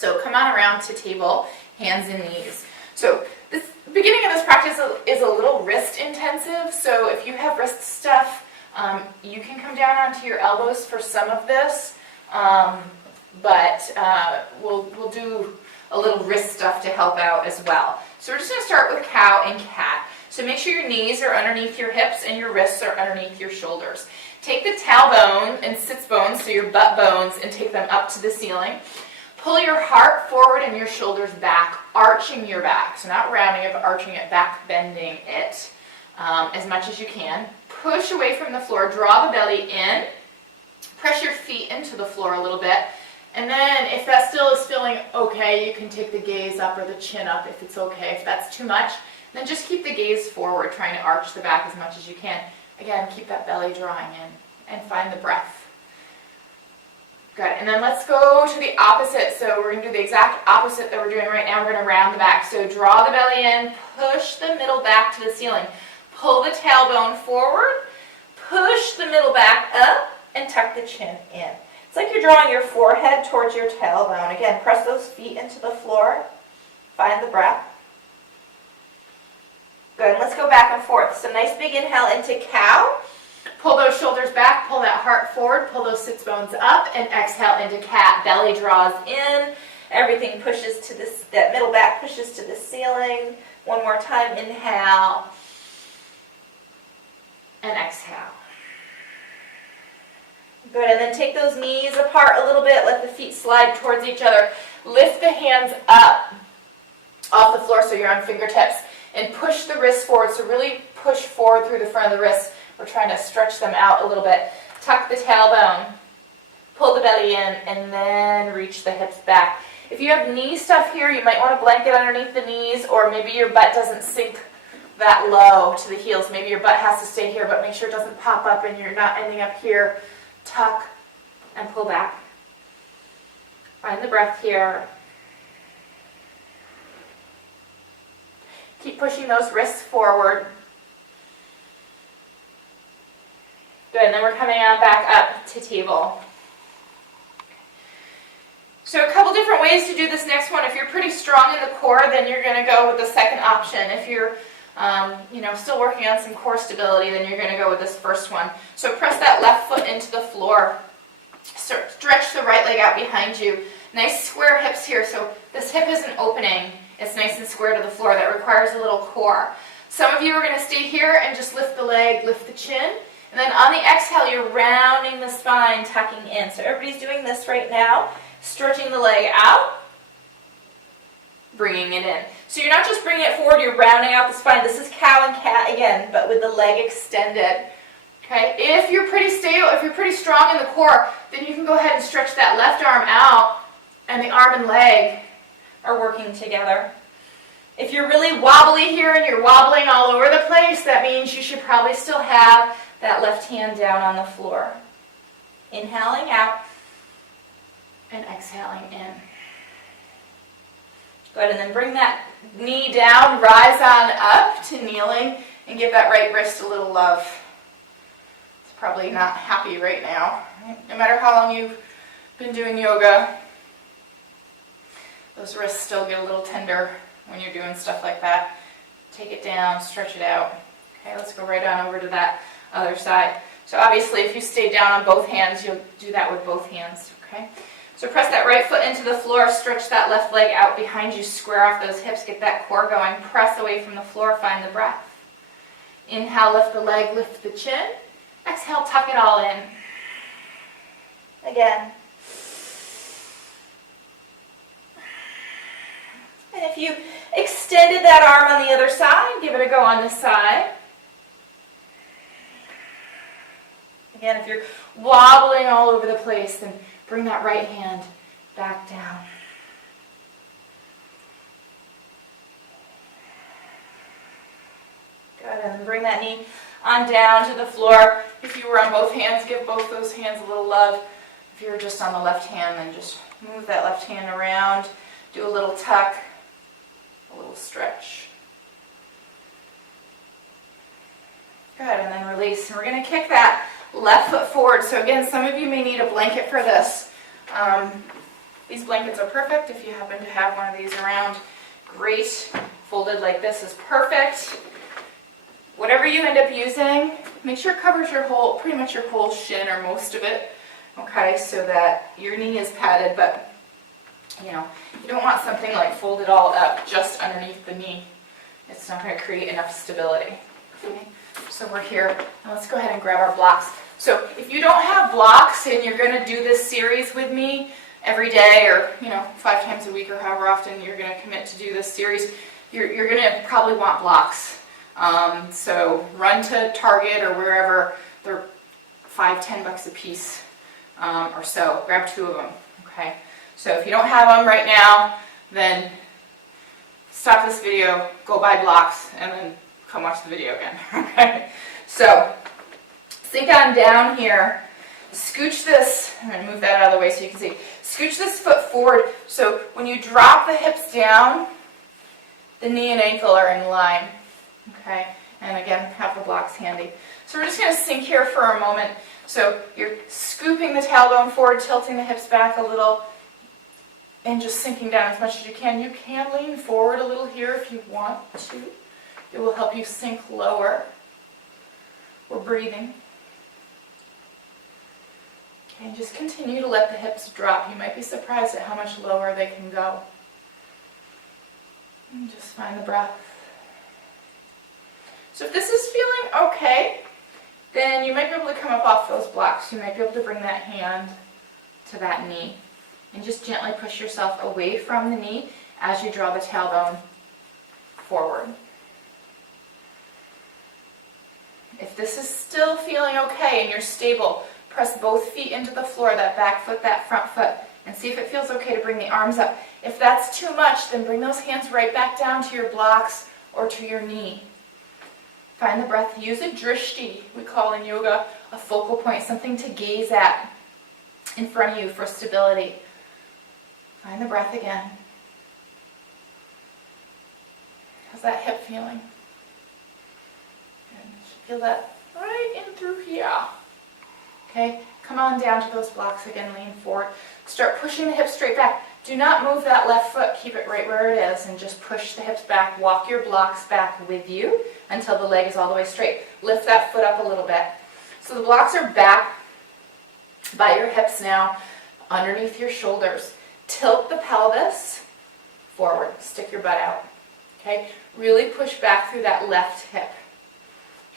So come on around to table, hands and knees. So this beginning of this practice is a little wrist intensive. So if you have wrist stuff, you can come down onto your elbows for some of this, but we'll do a little wrist stuff to help out as well. So we're just going to start with cow and cat. So make sure your knees are underneath your hips and your wrists are underneath your shoulders. Take the tailbone and sits bones, so your butt bones, and take them up to the ceiling. Pull your heart forward and your shoulders back, arching your back. So not rounding it, but arching it back, bending it as much as you can. Push away from the floor, draw the belly in, press your feet into the floor a little bit, and then if that still is feeling okay, you can take the gaze up or the chin up if it's okay. If that's too much, then just keep the gaze forward, trying to arch the back as much as you can. Again, keep that belly drawing in and find the breath. Good, and then let's go to the opposite. So we're going to do the exact opposite that we're doing right now. We're going to round the back. So draw the belly in, push the middle back to the ceiling. Pull the tailbone forward, push the middle back up, and tuck the chin in. It's like you're drawing your forehead towards your tailbone. Again, press those feet into the floor. Find the breath. Good, let's go back and forth. So nice big inhale into cow. Pull those shoulders back, pull that heart forward, pull those sits bones up, and exhale into cat. Belly draws in, everything pushes to this, that middle back pushes to the ceiling. One more time, inhale, and exhale. Good, and then take those knees apart a little bit, let the feet slide towards each other. Lift the hands up off the floor so you're on fingertips, and push the wrists forward. So really push forward through the front of the wrists. We're trying to stretch them out a little bit. Tuck the tailbone, pull the belly in, and then reach the hips back. If you have knee stuff here, you might want a blanket underneath the knees, or maybe your butt doesn't sink that low to the heels. Maybe your butt has to stay here, but make sure it doesn't pop up and you're not ending up here. Tuck and pull back. Find the breath here. Keep pushing those wrists forward. Good, and then we're coming on back up to table. So a couple different ways to do this next one. If you're pretty strong in the core, then you're going to go with the second option. If you're still working on some core stability, then you're going to go with this first one. So press that left foot into the floor. Stretch the right leg out behind you. Nice square hips here. So this hip isn't opening. It's nice and square to the floor. That requires a little core. Some of you are going to stay here and just lift the leg, lift the chin. And then on the exhale, you're rounding the spine, tucking in. So everybody's doing this right now. Stretching the leg out, bringing it in. So you're not just bringing it forward, you're rounding out the spine. This is cow and cat again, but with the leg extended. Okay. If you're pretty stable, if you're pretty strong in the core, then you can go ahead and stretch that left arm out, and the arm and leg are working together. If you're really wobbly here and you're wobbling all over the place, that means you should probably still have that left hand down on the floor. Inhaling out and exhaling in. Good, and then bring that knee down, rise on up to kneeling, and give that right wrist a little love. It's probably not happy right now. No matter how long you've been doing yoga, those wrists still get a little tender when you're doing stuff like that. Take it down, stretch it out. Okay, let's go right on over to that other side. So obviously if you stay down on both hands, you'll do that with both hands. Okay. So press that right foot into the floor, stretch that left leg out behind you, square off those hips, get that core going, press away from the floor, find the breath. Inhale, lift the leg, lift the chin. Exhale, tuck it all in. Again. And if you extended that arm on the other side, give it a go on this side. Again, if you're wobbling all over the place, then bring that right hand back down. Good, and then bring that knee on down to the floor. If you were on both hands, give both those hands a little love. If you were just on the left hand, then just move that left hand around, do a little tuck, a little stretch. Good, and then release. And we're going to kick that left foot forward. So again, some of you may need a blanket for this. These blankets are perfect if you happen to have one of these around. Great. Folded like this is perfect. Whatever you end up using, make sure it covers your whole, pretty much your whole shin or most of it, okay, so that your knee is padded, but you know, you don't want something like folded all up just underneath the knee. It's not going to create enough stability. Okay, so we're here. Now let's go ahead and grab our blocks. So if you don't have blocks and you're going to do this series with me every day, or 5 times a week, or however often you're going to commit to do this series, you're going to probably want blocks. So run to Target or wherever. They're $5-10 a piece or so. Grab 2 of them. Okay. So if you don't have them right now, then stop this video, go buy blocks, and then come watch the video again. Okay. So sink on down here. Scooch this. I'm going to move that out of the way so you can see. Scooch this foot forward. So when you drop the hips down, the knee and ankle are in line. Okay, and again, have the blocks handy. So we're just going to sink here for a moment. So you're scooping the tailbone forward, tilting the hips back a little, and just sinking down as much as you can. You can lean forward a little here if you want to. It will help you sink lower. We're breathing. Okay, and just continue to let the hips drop. You might be surprised at how much lower they can go. And just find the breath. So if this is feeling okay, then you might be able to come up off those blocks. You might be able to bring that hand to that knee and just gently push yourself away from the knee as you draw the tailbone forward. If this is still feeling okay and you're stable, press both feet into the floor, that back foot, that front foot, and see if it feels okay to bring the arms up. If that's too much, then bring those hands right back down to your blocks or to your knee. Find the breath. Use a drishti, we call in yoga, a focal point, something to gaze at in front of you for stability. Find the breath again. How's that hip feeling? Good. Feel that right in through here. Okay, come on down to those blocks again, lean forward. Start pushing the hips straight back. Do not move that left foot, keep it right where it is, and just push the hips back. Walk your blocks back with you until the leg is all the way straight. Lift that foot up a little bit. So the blocks are back by your hips now, underneath your shoulders. Tilt the pelvis forward, stick your butt out. Okay, really push back through that left hip.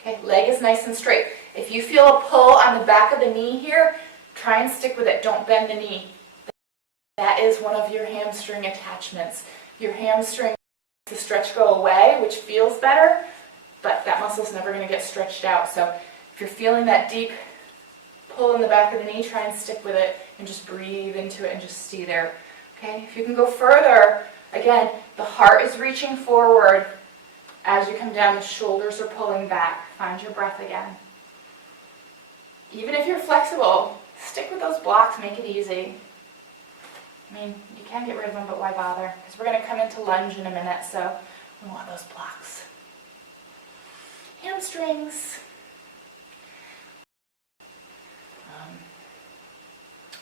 Okay, leg is nice and straight. If you feel a pull on the back of the knee here, try and stick with it. Don't bend the knee. That is one of your hamstring attachments. Your hamstring makes the stretch go away, which feels better, but that muscle's never going to get stretched out. So if you're feeling that deep pull in the back of the knee, try and stick with it and just breathe into it and just stay there. Okay, if you can go further, again, the heart is reaching forward. As you come down, the shoulders are pulling back. Find your breath again. Even if you're flexible, stick with those blocks, make it easy. I mean, you can get rid of them, but why bother? Because we're going to come into lunge in a minute, so we want those blocks. Hamstrings.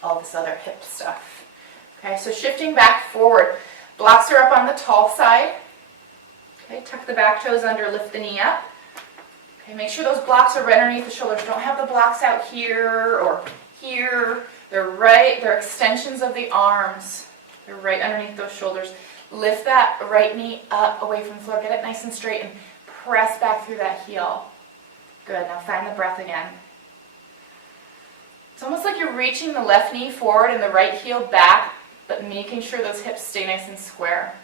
All this other hip stuff. Okay, so shifting back forward. Blocks are up on the tall side. Okay, tuck the back toes under, lift the knee up. Okay, make sure those blocks are right underneath the shoulders. Don't have the blocks out here or here. They're extensions of the arms. They're right underneath those shoulders. Lift that right knee up away from the floor. Get it nice and straight and press back through that heel. Good, now find the breath again. It's almost like you're reaching the left knee forward and the right heel back, but making sure those hips stay nice and square.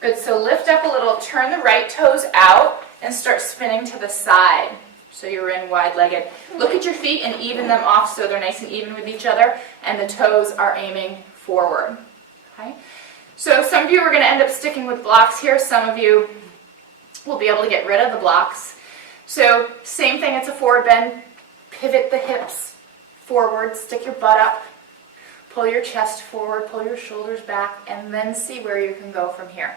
Good, so lift up a little, turn the right toes out, and start spinning to the side. So you're in wide-legged. Look at your feet and even them off so they're nice and even with each other, and the toes are aiming forward. Okay? So some of you are going to end up sticking with blocks here. Some of you will be able to get rid of the blocks. So same thing, it's a forward bend. Pivot the hips forward, stick your butt up, pull your chest forward, pull your shoulders back, and then see where you can go from here.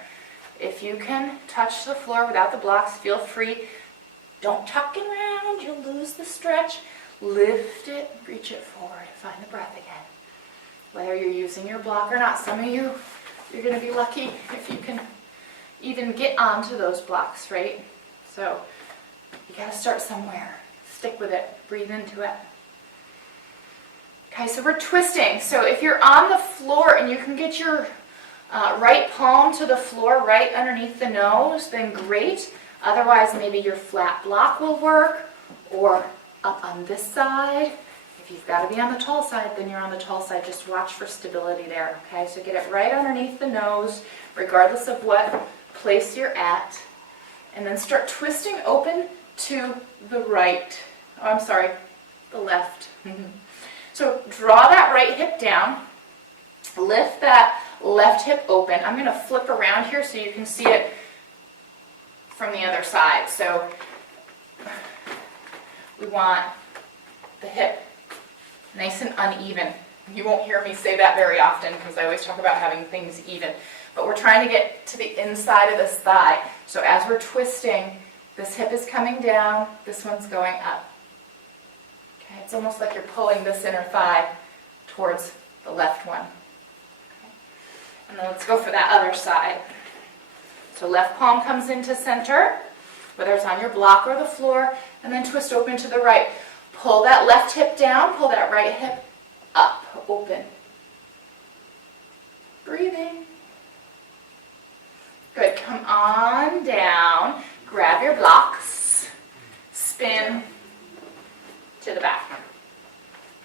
If you can touch the floor without the blocks, feel free. Don't tuck it around, you'll lose the stretch. Lift it, reach it forward, find the breath again. whether you're using your block or not. Some of you, you're going to be lucky if you can even get onto those blocks, right? So you got to start somewhere. Stick with it. Breathe into it. Okay, so we're twisting. So if you're on the floor and you can get your right palm to the floor right underneath the nose, then great. Otherwise, maybe your flat block will work, or up on this side. If you've got to be on the tall side, then you're on the tall side. Just watch for stability there, okay? So get it right underneath the nose, regardless of what place you're at. And then start twisting open to the right. Oh, I'm sorry, the left. So draw that right hip down. Lift that left hip open. I'm going to flip around here so you can see it from the other side. So we want the hip nice and uneven. You won't hear me say that very often because I always talk about having things even. But we're trying to get to the inside of this thigh. So as we're twisting, this hip is coming down, this one's going up. Okay, it's almost like you're pulling this inner thigh towards the left one. Okay. And then let's go for that other side. So left palm comes into center, whether it's on your block or the floor, and then twist open to the right. Pull that left hip down, pull that right hip up, open. Breathing. Good, come on down, grab your blocks, spin to the back.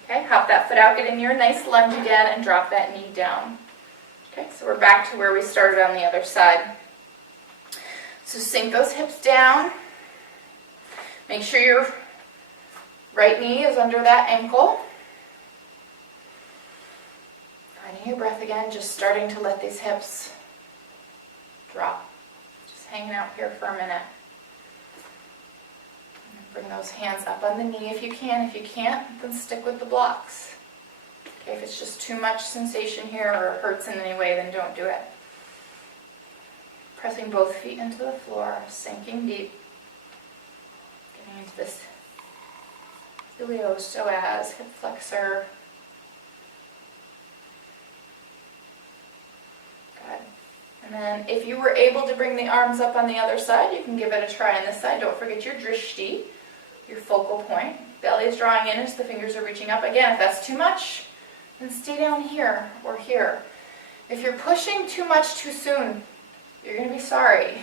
Okay, hop that foot out, get in your nice lunge again, and drop that knee down. Okay, so we're back to where we started on the other side. So sink those hips down. Make sure your right knee is under that ankle. Finding your breath again, just starting to let these hips drop. Just hanging out here for a minute. Bring those hands up on the knee if you can. If you can't, then stick with the blocks. Okay, if it's just too much sensation here or it hurts in any way, then don't do it. Pressing both feet into the floor, sinking deep. Getting into this iliopsoas, hip flexor. Good. And then if you were able to bring the arms up on the other side, you can give it a try on this side. Don't forget your drishti, your focal point. Belly is drawing in as the fingers are reaching up. Again, if that's too much, then stay down here or here. If you're pushing too much too soon, you're going to be sorry.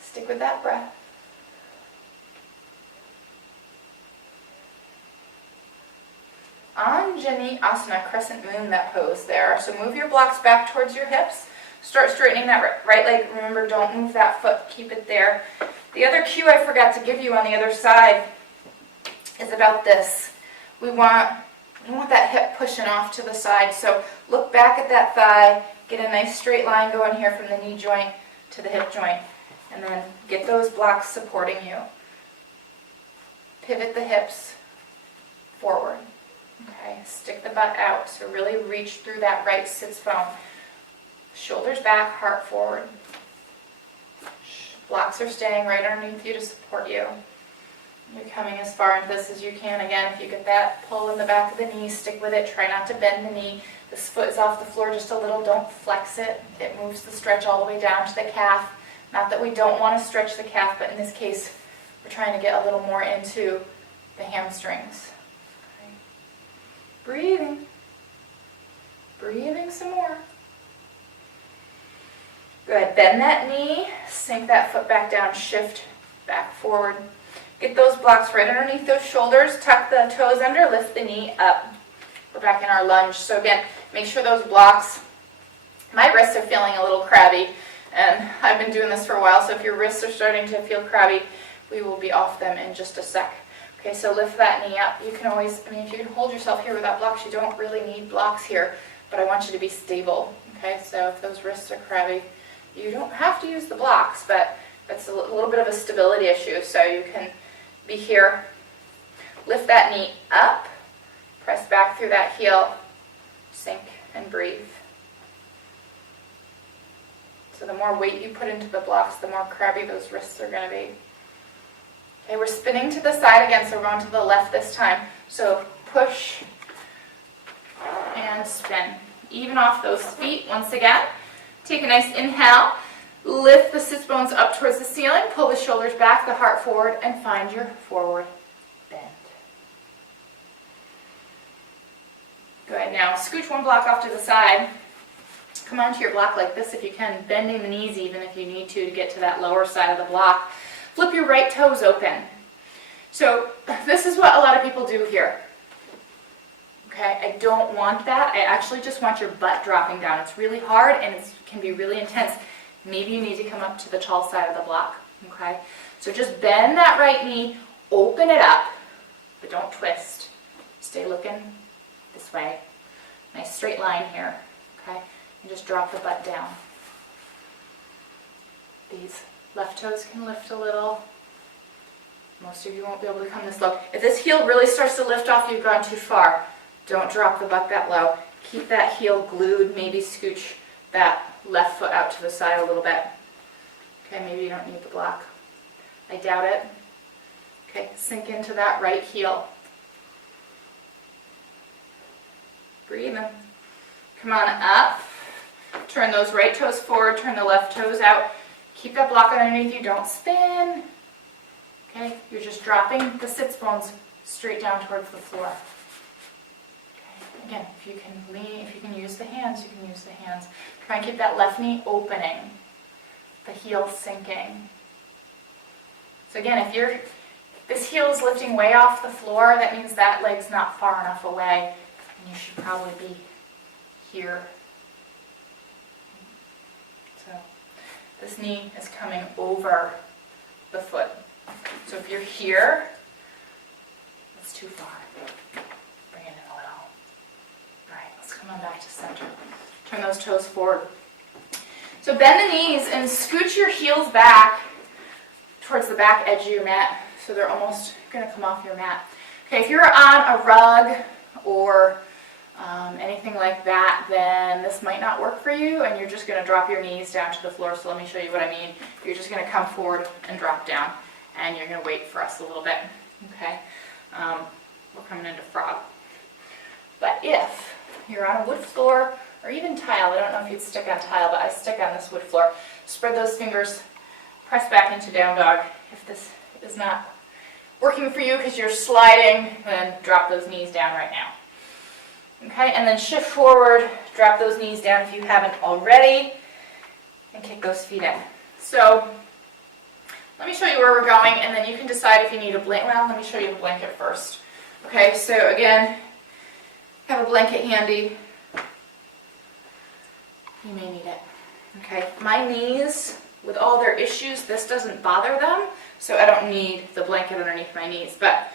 Stick with that breath. Anjani Asana, crescent moon, that pose there. So move your blocks back towards your hips. Start straightening that right leg. Remember, don't move that foot. Keep it there. The other cue I forgot to give you on the other side is about this. We want that hip pushing off to the side. So look back at that thigh. Get a nice straight line going here from the knee joint to the hip joint. And then get those blocks supporting you. Pivot the hips forward. Okay, stick the butt out. So really reach through that right sits bone. Shoulders back, heart forward. Blocks are staying right underneath you to support you. You're coming as far into this as you can. Again, if you get that pull in the back of the knee, stick with it. Try not to bend the knee. This foot is off the floor just a little. Don't flex it. It moves the stretch all the way down to the calf. Not that we don't want to stretch the calf, but in this case, we're trying to get a little more into the hamstrings. Okay. Breathing. Breathing some more. Good. Bend that knee. Sink that foot back down. Shift back forward. Get those blocks right underneath those shoulders. Tuck the toes under. Lift the knee up. We're back in our lunge. So again, make sure those blocks, my wrists are feeling a little crabby, and I've been doing this for a while, so if your wrists are starting to feel crabby, we will be off them in just a sec. Okay, so lift that knee up. You can always, if you can hold yourself here without blocks, you don't really need blocks here, but I want you to be stable. Okay, so if those wrists are crabby, you don't have to use the blocks, but it's a little bit of a stability issue, so you can be here. Lift that knee up. Press back through that heel, sink and breathe. So the more weight you put into the blocks, the more crabby those wrists are going to be. Okay, we're spinning to the side again, so we're going to the left this time. So push and spin. Even off those feet once again. Take a nice inhale. Lift the sits bones up towards the ceiling. Pull the shoulders back, the heart forward, and find your forward bend. Go ahead now. Scooch one block off to the side. Come onto your block like this if you can, bending the knees even if you need to get to that lower side of the block. Flip your right toes open. So this is what a lot of people do here. Okay, I don't want that. I actually just want your butt dropping down. It's really hard and it can be really intense. Maybe you need to come up to the tall side of the block. Okay, so just bend that right knee, open it up, but don't twist. Stay looking this way. Nice straight line here. Okay, and just drop the butt down. These left toes can lift a little. Most of you won't be able to come this low. If this heel really starts to lift off, you've gone too far. Don't drop the butt that low. Keep that heel glued. Maybe scooch that left foot out to the side a little bit. Okay, maybe you don't need the block. I doubt it. Okay, sink into that right heel. Breathe in. Come on up. Turn those right toes forward. Turn the left toes out. Keep that block underneath you. Don't spin. Okay, you're just dropping the sits bones straight down towards the floor. Okay, again, if you can lean, if you can use the hands, you can use the hands. Try and keep that left knee opening, the heel sinking. So again, if this heel is lifting way off the floor, that means that leg's not far enough away, and you should probably be here. So this knee is coming over the foot. So if you're here, that's too far. Bring it in a little. All right, let's come on back to center. Turn those toes forward. So bend the knees and scooch your heels back towards the back edge of your mat so they're almost going to come off your mat. Okay, if you're on a rug or anything like that, then this might not work for you and you're just going to drop your knees down to the floor. So let me show you what I mean. You're just going to come forward and drop down. And you're going to wait for us a little bit, okay? We're coming into frog. But if you're on a wood floor or even tile, I don't know if you'd stick on tile, but I stick on this wood floor. Spread those fingers, press back into down dog. If this is not working for you because you're sliding, then drop those knees down right now. Okay, and then shift forward, drop those knees down if you haven't already, and kick those feet in. So let me show you where we're going, and then you can decide if you need a blanket. Well, let me show you the blanket first. Okay, so again, have a blanket handy. You may need it. Okay, my knees, with all their issues, this doesn't bother them, so I don't need the blanket underneath my knees. But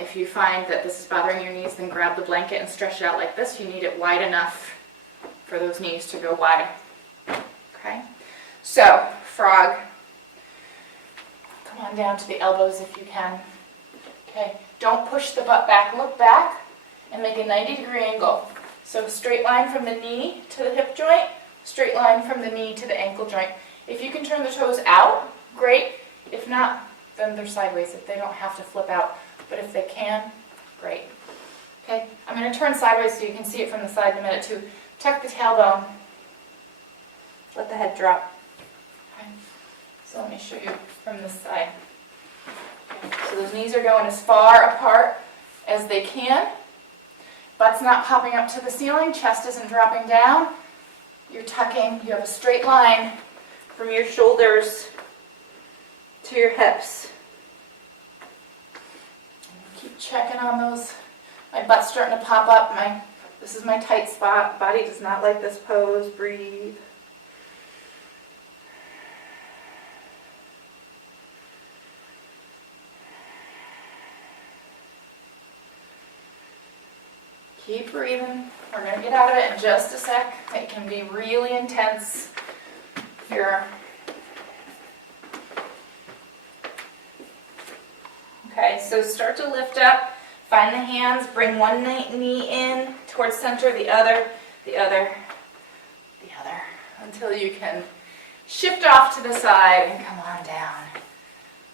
if you find that this is bothering your knees, then grab the blanket and stretch it out like this. You need it wide enough for those knees to go wide. Okay, so frog. Come on down to the elbows if you can. Okay, don't push the butt back. Look back and make a 90-degree angle. So straight line from the knee to the hip joint, straight line from the knee to the ankle joint. If you can turn the toes out, great. If not, then they're sideways. If they don't have to flip out, but if they can, great. Okay, I'm going to turn sideways so you can see it from the side in a minute too. Tuck the tailbone. Let the head drop. Okay. So let me show you from this side. Okay. So those knees are going as far apart as they can. Butt's not popping up to the ceiling. Chest isn't dropping down. You're tucking. You have a straight line from your shoulders to your hips. Keep checking on those. My butt's starting to pop up. This is my tight spot. Body does not like this pose. Breathe. Keep breathing. We're going to get out of it in just a sec. It can be really intense here. Okay, so start to lift up. Find the hands. Bring one knee in towards center, the other, until you can shift off to the side and come on down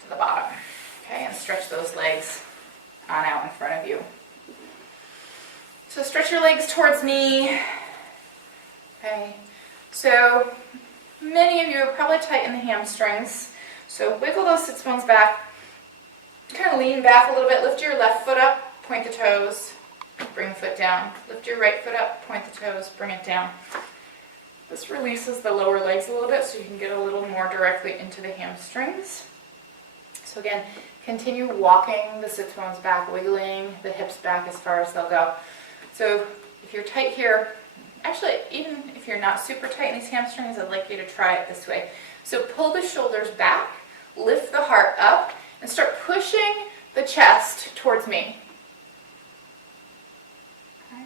to the bottom. Okay, and stretch those legs on out in front of you. So stretch your legs towards me. Okay, so many of you are probably tight in the hamstrings. So wiggle those sits bones back. Kind of lean back a little bit. Lift your left foot up, point the toes, bring the foot down. Lift your right foot up, point the toes, bring it down. This releases the lower legs a little bit so you can get a little more directly into the hamstrings. So again, continue walking the sits bones back, wiggling the hips back as far as they'll go. So if you're tight here, actually even if you're not super tight in these hamstrings, I'd like you to try it this way. So pull the shoulders back, lift the heart up, and start pushing the chest towards me. Okay.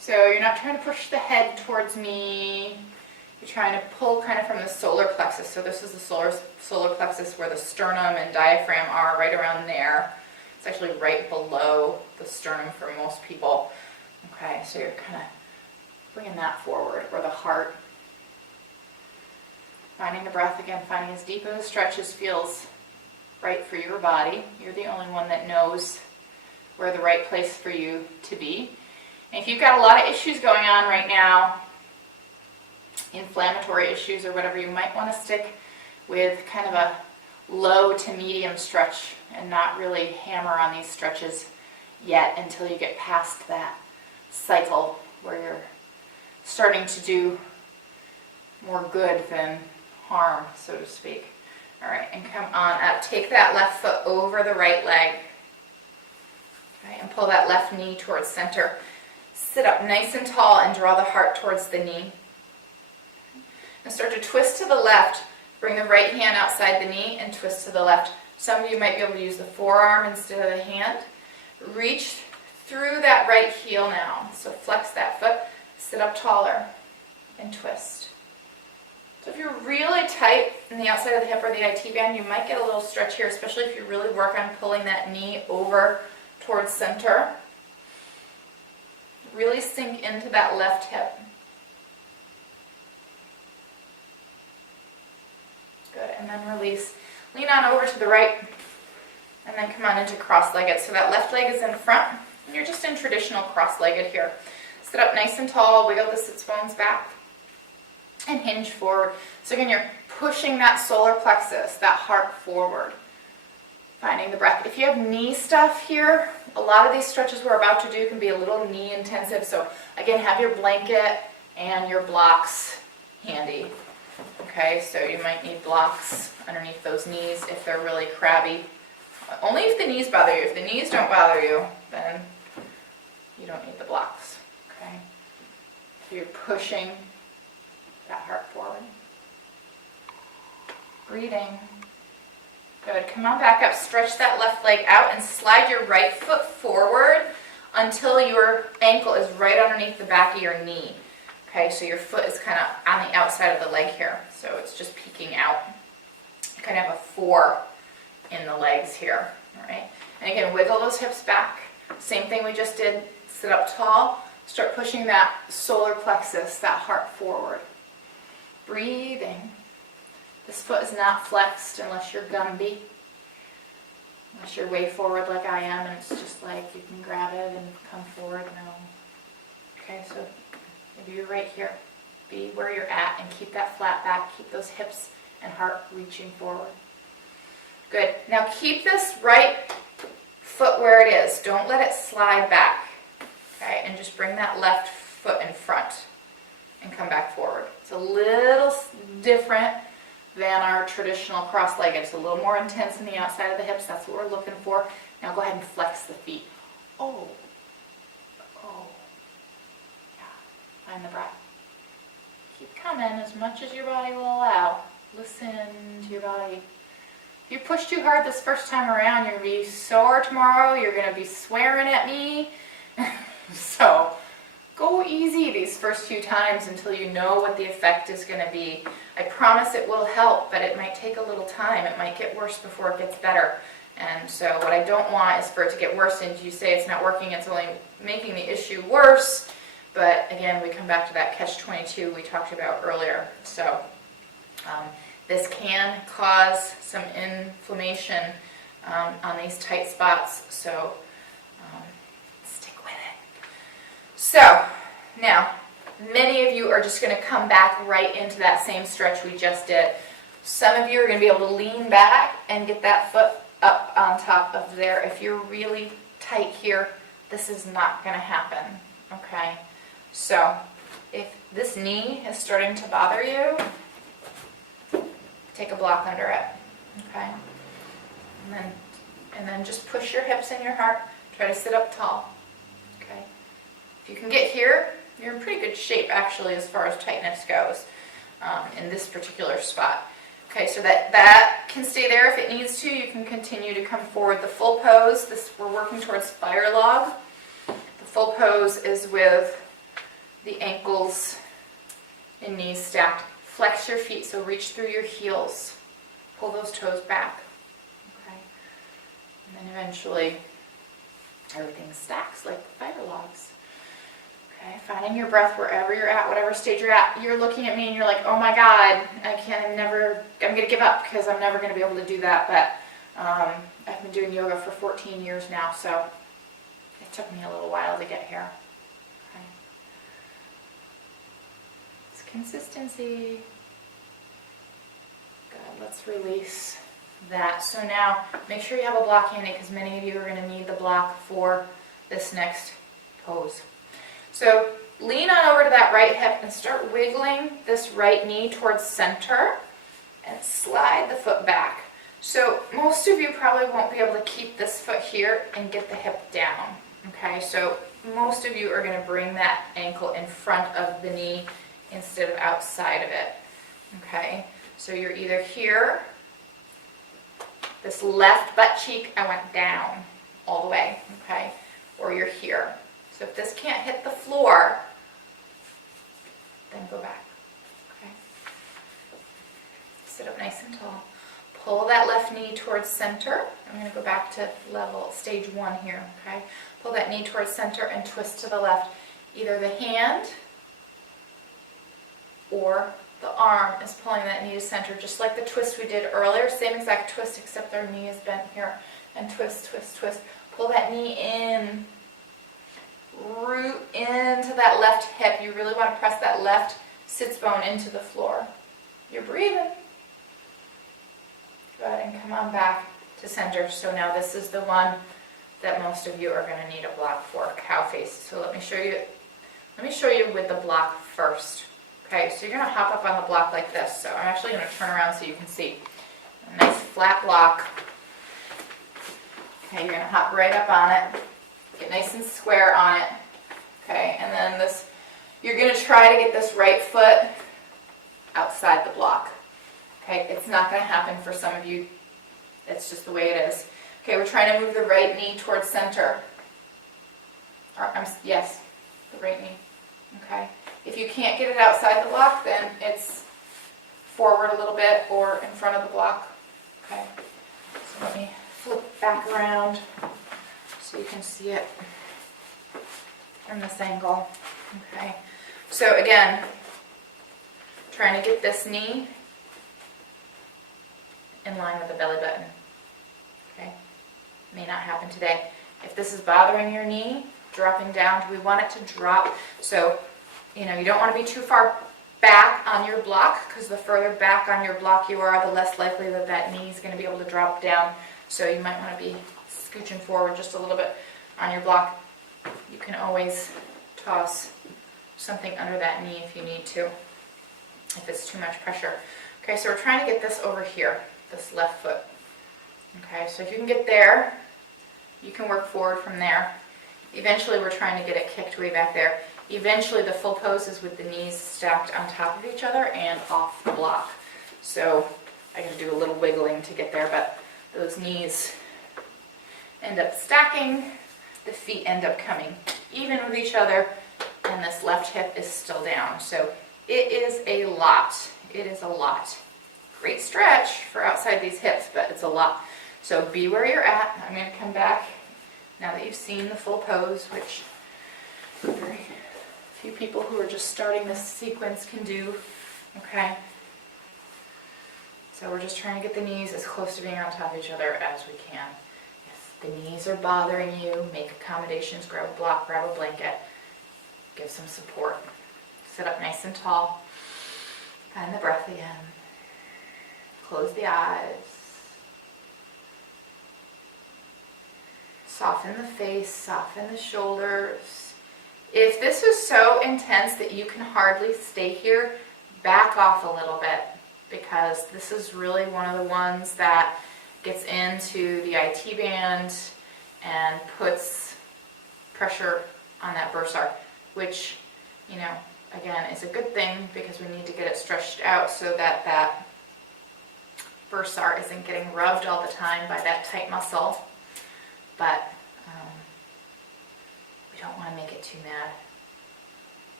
So you're not trying to push the head towards me. You're trying to pull kind of from the solar plexus. So this is the solar plexus where the sternum and diaphragm are, right around there. It's actually right below the sternum for most people. Okay, so you're kind of bringing that forward, or the heart. Finding the breath again, finding as deep of a stretch as feels right for your body. You're the only one that knows where the right place for you to be. And if you've got a lot of issues going on right now, inflammatory issues or whatever, you might want to stick with kind of a low to medium stretch and not really hammer on these stretches yet until you get past that cycle where you're starting to do more good than harm, so to speak. All right, and come on up. Take that left foot over the right leg. Okay, and pull that left knee towards center. Sit up nice and tall and draw the heart towards the knee. And start to twist to the left. Bring the right hand outside the knee and twist to the left. Some of you might be able to use the forearm instead of the hand. Reach through that right heel now. So flex that foot, sit up taller, and twist. So if you're really tight in the outside of the hip or the IT band, you might get a little stretch here, especially if you really work on pulling that knee over towards center. Really sink into that left hip. Good, and then release. Lean on over to the right, and then come on into cross-legged. So that left leg is in front, and you're just in traditional cross-legged here. Sit up nice and tall, wiggle the sits bones back, and hinge forward. So again, you're pushing that solar plexus, that heart forward. Finding the breath. If you have knee stuff here, a lot of these stretches we're about to do can be a little knee intensive. So again, have your blanket and your blocks handy. Okay, so you might need blocks underneath those knees if they're really crabby. Only if the knees bother you. If the knees don't bother you, then you don't need the blocks. Okay, so you're pushing that heart forward. Breathing. Good. Come on back up. Stretch that left leg out and slide your right foot forward until your ankle is right underneath the back of your knee. Okay, so your foot is kind of on the outside of the leg here. So it's just peeking out. You kind of have a 4 in the legs here. All right. And again, wiggle those hips back. Same thing we just did. Sit up tall. Start pushing that solar plexus, that heart forward. Breathing. This foot is not flexed unless you're Gumby. Unless you're way forward like I am and it's just like you can grab it and come forward. No. Okay, so maybe you're right here. Be where you're at and keep that flat back. Keep those hips and heart reaching forward. Good. Now keep this right foot where it is. Don't let it slide back. Okay, and just bring that left foot in front and come back forward. It's a little different than our traditional cross-legged. It's a little more intense in the outside of the hips. That's what we're looking for. Now go ahead and flex the feet. Oh. Yeah. Find the breath. Keep coming as much as your body will allow. Listen to your body. If you push too hard this first time around, you're going to be sore tomorrow. You're going to be swearing at me. So go easy these first few times until you know what the effect is going to be. I promise it will help, but it might take a little time. It might get worse before it gets better. And so what I don't want is for it to get worse and you say it's not working, it's only making the issue worse. But again, we come back to that catch-22 we talked about earlier. So this can cause some inflammation on these tight spots. So stick with it. So now, many of you are just going to come back right into that same stretch we just did. Some of you are going to be able to lean back and get that foot up on top of there. If you're really tight here, this is not going to happen, okay? So if this knee is starting to bother you, take a block under it, okay? And then just push your hips and your heart. Try to sit up tall, okay? If you can get here, you're in pretty good shape actually as far as tightness goes in this particular spot. Okay, so that can stay there if it needs to. You can continue to come forward. The full pose, we're working towards fire log. The full pose is with the ankles and knees stacked. Flex your feet, so reach through your heels. Pull those toes back. Okay, and then eventually everything stacks like fire logs. Okay, finding your breath wherever you're at, whatever stage you're at. You're looking at me and you're like, oh my God, I'm going to give up because I'm never going to be able to do that. But I've been doing yoga for 14 years now, so it took me a little while to get here. Okay. It's consistency. Good, let's release that. So now, make sure you have a block handy because many of you are going to need the block for this next pose. So lean on over to that right hip and start wiggling this right knee towards center and slide the foot back. So most of you probably won't be able to keep this foot here and get the hip down. Okay, so most of you are going to bring that ankle in front of the knee instead of outside of it. Okay, so you're either here, this left butt cheek, I went down all the way, okay, or you're here. So if this can't hit the floor, then go back, okay? Sit up nice and tall. Pull that left knee towards center. I'm going to go back to stage 1 here, okay? Pull that knee towards center and twist to the left. Either the hand or the arm is pulling that knee to center, just like the twist we did earlier. Same exact twist, except our knee is bent here. And twist, twist, twist. Pull that knee in. Root into that left hip. You really want to press that left sits bone into the floor. You're breathing. Go ahead and come on back to center. So now this is the one that most of you are going to need a block for, cow face. So let me show you with the block first. Okay, so you're going to hop up on the block like this. So I'm actually going to turn around so you can see. A nice flat block. Okay, you're going to hop right up on it. Get nice and square on it. Okay, and then you're going to try to get this right foot outside the block. Okay, it's not going to happen for some of you. It's just the way it is. Okay, we're trying to move the right knee towards center. Yes, the right knee. Okay, if you can't get it outside the block, then it's forward a little bit or in front of the block. Okay, so let me flip back around so you can see it from this angle. Okay, so again, trying to get this knee in line with the belly button. Okay, may not happen today. If this is bothering your knee, dropping down, we want it to drop. So, you don't want to be too far back on your block, because the further back on your block you are, the less likely that knee is going to be able to drop down. So you might want to be scooching forward just a little bit on your block. You can always toss something under that knee if you need to, if it's too much pressure. Okay, so we're trying to get this over here, this left foot. Okay, so if you can get there, you can work forward from there. Eventually we're trying to get it kicked way back there. Eventually the full pose is with the knees stacked on top of each other and off the block. So I can do a little wiggling to get there, but those knees end up stacking, the feet end up coming even with each other, and this left hip is still down. So it is a lot. It is a lot. Great stretch for outside these hips, but it's a lot. So be where you're at. I'm going to come back now that you've seen the full pose, which very few people who are just starting this sequence can do. Okay. So we're just trying to get the knees as close to being on top of each other as we can. If the knees are bothering you, make accommodations, grab a block, grab a blanket. give some support. Sit up nice and tall. Find the breath again. Close the eyes. Soften the face, soften the shoulders. If this is so intense that you can hardly stay here, back off a little bit, because this is really one of the ones that gets into the IT band and puts pressure on that bursar, which, you know, again, is a good thing because we need to get it stretched out so that that bursar isn't getting rubbed all the time by that tight muscle. But we don't want to make it too mad.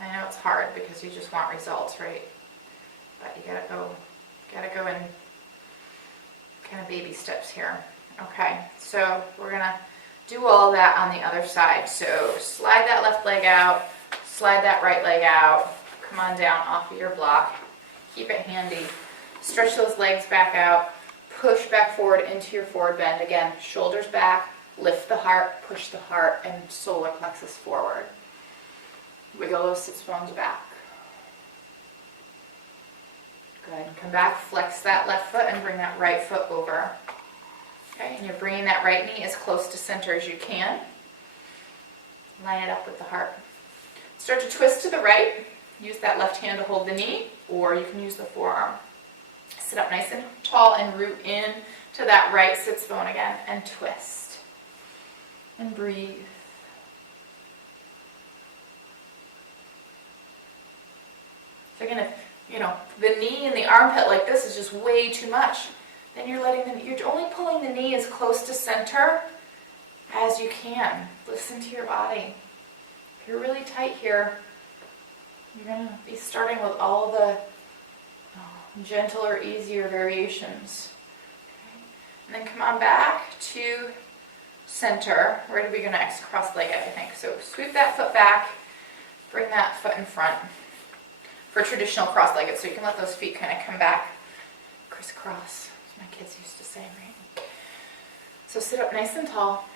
I know it's hard because you just want results, right? But you gotta go in kind of baby steps here. Okay, so we're gonna do all that on the other side. So slide that left leg out, slide that right leg out, come on down off of your block, keep it handy, stretch those legs back out, push back forward into your forward bend. Again, shoulders back, lift the heart, push the heart, and solar plexus forward. Wiggle those sits bones back. Good, and come back, flex that left foot and bring that right foot over. Okay, and you're bringing that right knee as close to center as you can. Line it up with the heart. Start to twist to the right. Use that left hand to hold the knee, or you can use the forearm. Sit up nice and tall and root in to that right sits bone again, and twist. And breathe. So again, if the knee and the armpit like this is just way too much, then you're only pulling the knee as close to center as you can. Listen to your body. If you're really tight here, you're going to be starting with all the gentler, easier variations. Okay. And then come on back to center. Where did we go next? Cross-legged, I think. So sweep that foot back, bring that foot in front for traditional cross-legged. So you can let those feet kind of come back crisscross, as my kids used to say, right? So sit up nice and tall.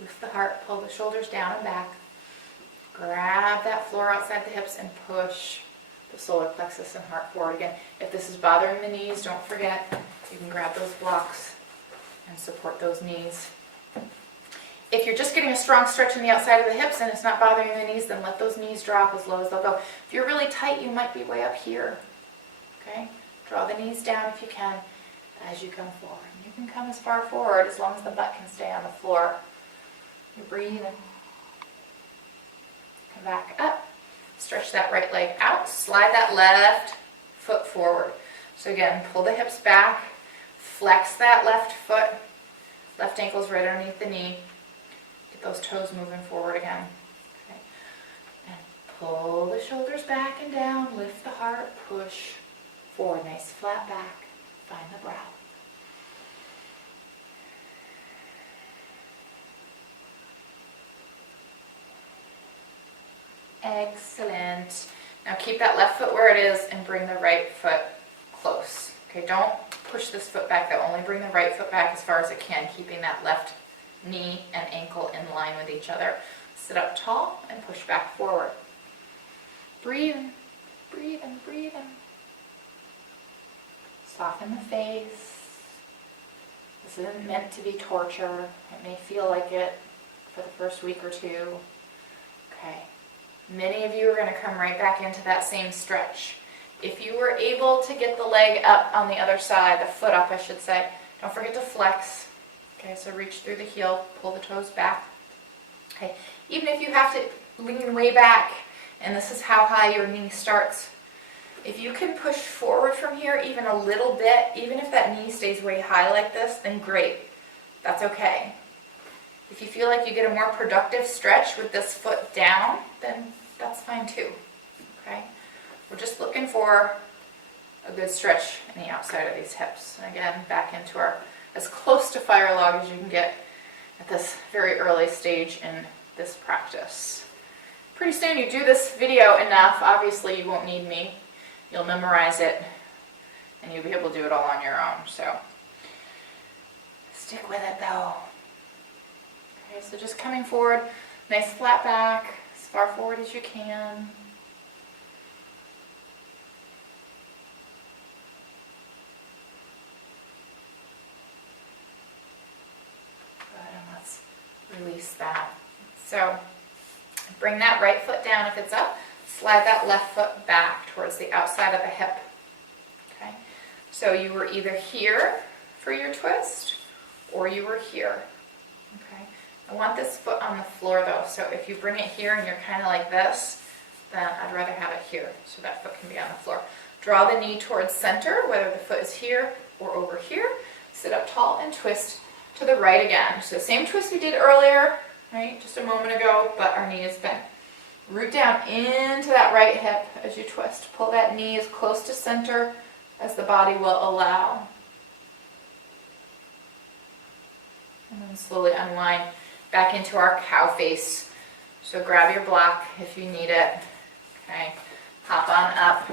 Lift the heart, pull the shoulders down and back. Grab that floor outside the hips and push the solar plexus and heart forward again. If this is bothering the knees, don't forget, you can grab those blocks and support those knees. If you're just getting a strong stretch in the outside of the hips and it's not bothering the knees, then let those knees drop as low as they'll go. If you're really tight, you might be way up here. Okay? Draw the knees down if you can as you come forward. You can come as far forward as long as the butt can stay on the floor. You breathe and come back up. Stretch that right leg out. Slide that left foot forward. So again, pull the hips back. Flex that left foot. Left ankle's right underneath the knee. Get those toes moving forward again. Okay. And pull the shoulders back and down. Lift the heart. Push forward. Nice flat back. Find the breath. Excellent. Now keep that left foot where it is and bring the right foot close. Okay, don't push this foot back though. Only bring the right foot back as far as it can, keeping that left knee and ankle in line with each other. Sit up tall and push back forward. Breathe in, breathe in, breathe in. Soften the face. This isn't meant to be torture. It may feel like it for the first week or two. Okay. Many of you are going to come right back into that same stretch. If you were able to get the leg up on the other side, the foot up I should say, don't forget to flex. Okay, so reach through the heel, pull the toes back. Okay, even if you have to lean way back, and this is how high your knee starts, if you can push forward from here even a little bit, even if that knee stays way high like this, then great. That's okay. If you feel like you get a more productive stretch with this foot down, then that's fine too, okay? We're just looking for a good stretch in the outside of these hips. And again, back into our, as close to fire log as you can get at this very early stage in this practice. Pretty soon you do this video enough, obviously you won't need me. You'll memorize it and you'll be able to do it all on your own, so stick with it though. Okay, so just coming forward, Nice flat back, as far forward as you can. Good, and let's release that. So bring that right foot down if it's up. Slide that left foot back towards the outside of the hip. Okay. So you were either here for your twist or you were here. Okay. I want this foot on the floor though, so if you bring it here and you're kind of like this, then I'd rather have it here so that foot can be on the floor. Draw the knee towards center, whether the foot is here or over here. Sit up tall and twist to the right again. So same twist we did earlier, right, just a moment ago, but our knee is bent. Root down into that right hip as you twist. Pull that knee as close to center as the body will allow. And then slowly unwind back into our cow face. So grab your block if you need it. Okay, hop on up.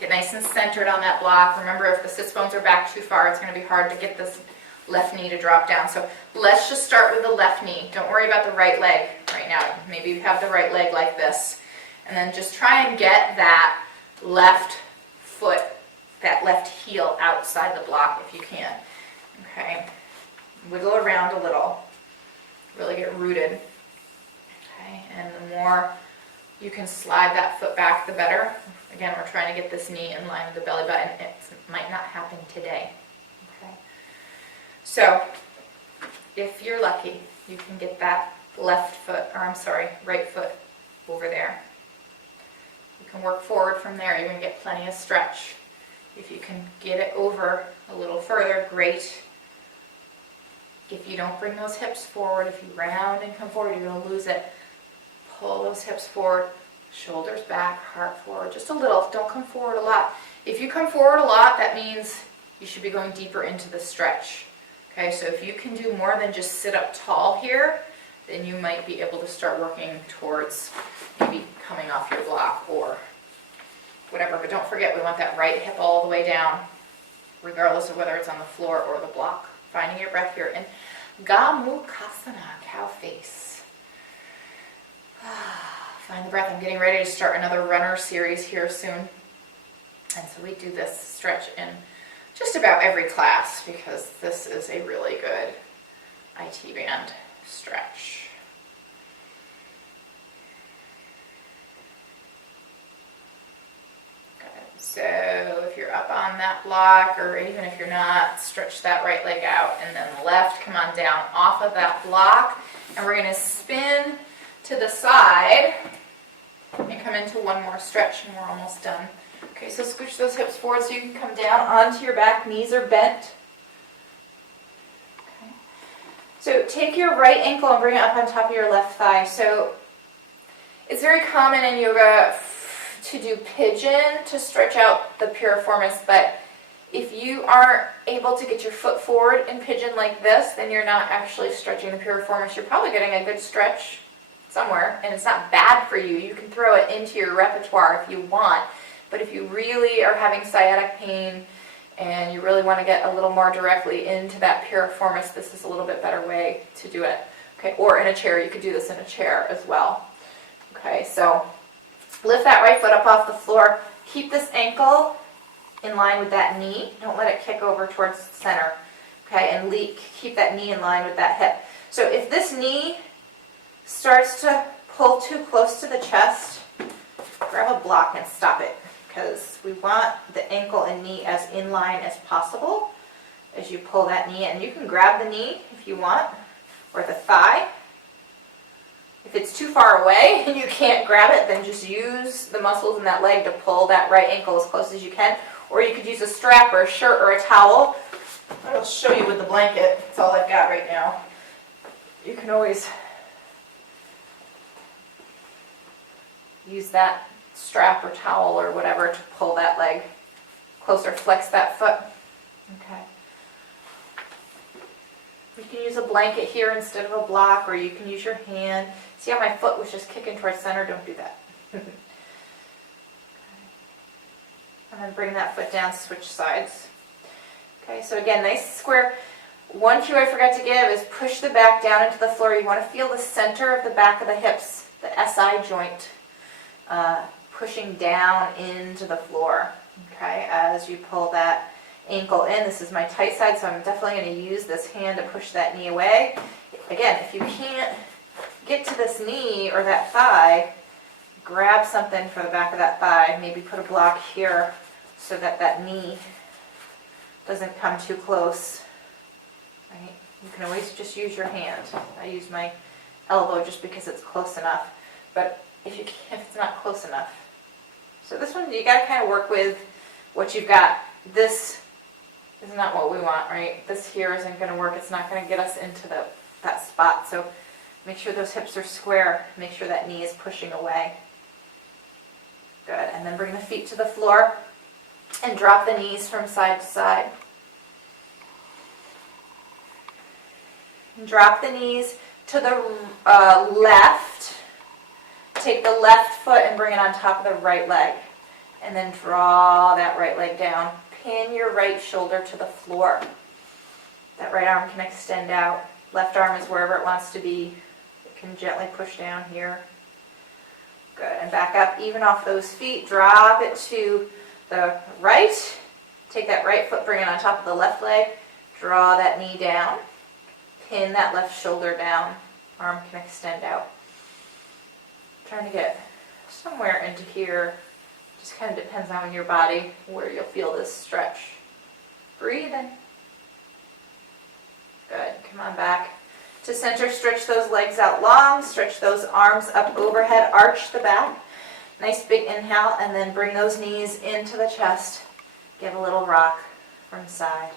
Get nice and centered on that block. Remember, if the sits bones are back too far, it's going to be hard to get this left knee to drop down. So let's just start with the left knee. Don't worry about the right leg right now. Maybe you have the right leg like this. And then just try and get that left foot, that left heel outside the block if you can. Okay. Wiggle around a little. Really get rooted. Okay. And the more you can slide that foot back, the better. Again, we're trying to get this knee in line with the belly button. It might not happen today. Okay. So, if you're lucky, you can get that right foot over there. You can work forward from there. You're going to get plenty of stretch. If you can get it over a little further, great. If you don't bring those hips forward, if you round and come forward, you're going to lose it. Pull those hips forward, shoulders back, heart forward, just a little. Don't come forward a lot. If you come forward a lot, that means you should be going deeper into the stretch. Okay, so if you can do more than just sit up tall here, then you might be able to start working towards maybe coming off your block or whatever. But don't forget, we want that right hip all the way down, regardless of whether it's on the floor or the block. Finding your breath here in Gomukhasana, cow face. Find the breath. I'm getting ready to start another runner series here soon. And so we do this stretch in just about every class because this is a really good IT band stretch. Good. So if you're up on that block, or even if you're not, stretch that right leg out, and then left, come on down off of that block, and we're going to spin to the side and come into one more stretch, and we're almost done. Okay, so scooch those hips forward so you can come down onto your back. Knees are bent. Okay. So take your right ankle and bring it up on top of your left thigh. So it's very common in yoga to do pigeon to stretch out the piriformis, but if you aren't able to get your foot forward in pigeon like this, then you're not actually stretching the piriformis. You're probably getting a good stretch somewhere, and it's not bad for you. You can throw it into your repertoire if you want. But if you really are having sciatic pain and you really want to get a little more directly into that piriformis, this is a little bit better way to do it. Okay, or in a chair. You could do this in a chair as well. Okay, so lift that right foot up off the floor. Keep this ankle in line with that knee. Don't let it kick over towards the center. Okay, and keep that knee in line with that hip. So if this knee starts to pull too close to the chest, grab a block and stop it, because we want the ankle and knee as in line as possible as you pull that knee in. You can grab the knee if you want, or the thigh. If it's too far away and you can't grab it, then just use the muscles in that leg to pull that right ankle as close as you can. Or you could use a strap or a shirt or a towel. I'll show you with the blanket. That's all I've got right now. You can always use that strap or towel or whatever to pull that leg closer, flex that foot. Okay. You can use a blanket here instead of a block, or you can use your hand. See how my foot was just kicking towards center? Don't do that. Okay. And then bring that foot down, switch sides. Okay, so again, nice square One cue I forgot to give is push the back down into the floor. You want to feel the center of the back of the hips, the SI joint, pushing down into the floor, okay, as you pull that ankle in. This is my tight side, so I'm definitely going to use this hand to push that knee away. Again, if you can't get to this knee or that thigh, grab something for the back of that thigh. Maybe put a block here so that that knee doesn't come too close. Right? You can always just use your hand. I use my elbow just because it's close enough. But if it's not close enough. So this one, you got to kind of work with what you've got. This is not what we want, right? This here isn't going to work. It's not going to get us into that spot. So make sure those hips are square. Make sure that knee is pushing away. Good. And then bring the feet to the floor and drop the knees from side to side. Drop the knees to the left. Take the left foot and bring it on top of the right leg. And then draw that right leg down. Pin your right shoulder to the floor. That right arm can extend out. Left arm is wherever it wants to be. It can gently push down here. Good. And back up, even off those feet. Drop it to the right. Take that right foot, bring it on top of the left leg. Draw that knee down. Pin that left shoulder down. Arm can extend out. Trying to get somewhere into here. Just kind of depends on your body where you'll feel this stretch. Breathe in. Good. Come on back to center. Stretch those legs out long. Stretch those arms up overhead. Arch the back. Nice big inhale, and then bring those knees into the chest. Get a little rock from side.